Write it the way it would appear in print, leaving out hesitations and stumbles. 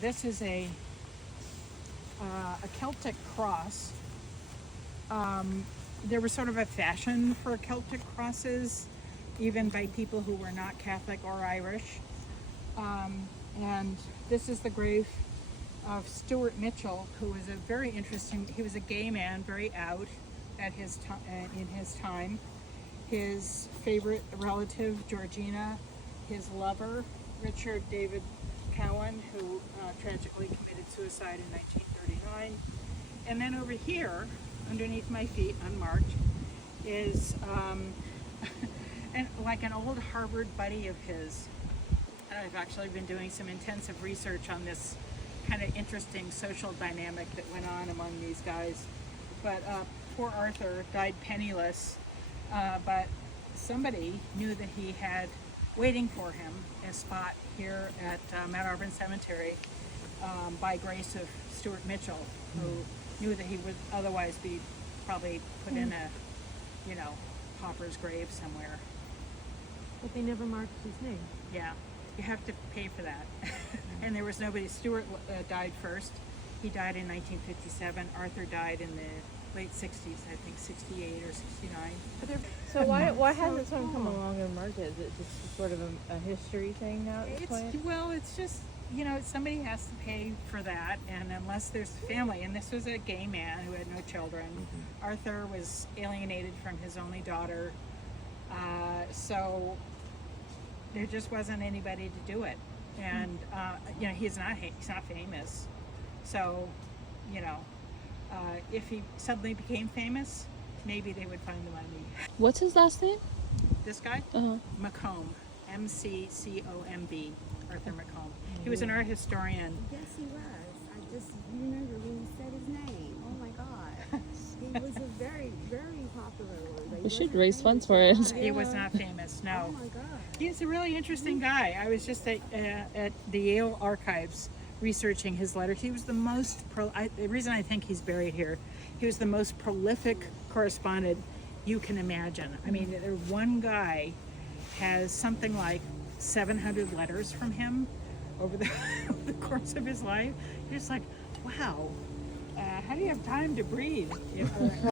this is a Celtic cross. There was sort of a fashion for Celtic crosses, even by people who were not Catholic or Irish. And this is the grave of Stewart Mitchell, who was a very interesting, he was a gay man, very out at his in his time. His favorite relative, Georgina, his lover, Richard David Cowan, who tragically committed suicide in 1939. And then over here, underneath my feet, unmarked, is like an old Harvard buddy of his. And I've actually been doing some intensive research on this kind of interesting social dynamic that went on among these guys. But poor Arthur died penniless, but somebody knew that he had waiting for him a spot here at Mount Auburn Cemetery by grace of Stewart Mitchell, who knew that he would otherwise be probably put in a, pauper's grave somewhere. But they never marked his name. Yeah, you have to pay for that. And there was nobody. Stewart died first. He died in 1957. Arthur died in the late 60s, I think 68 or 69. So why hasn't someone come along and marked it? Is it just sort of a history thing now at this point? Well, it's just, somebody has to pay for that, and unless there's family, and this was a gay man who had no children. Arthur was alienated from his only daughter, so there just wasn't anybody to do it. And he's not famous, so if he suddenly became famous, maybe they would find the money. What's his last name? This guy? McComb, McComb, Arthur McComb. He was an art historian. Yes, he was. I just remember when you said his name. Oh my God. He was a very, very popular one. We should raise funds for it. He was not famous, no. Oh my God. He's a really interesting guy. I was just at the Yale Archives researching his letters. He was the most, the reason I think he's buried here, he was the most prolific correspondent you can imagine. I mean, one guy has something like 700 letters from him over the course of his life. You're just like, wow, how do you have time to breathe?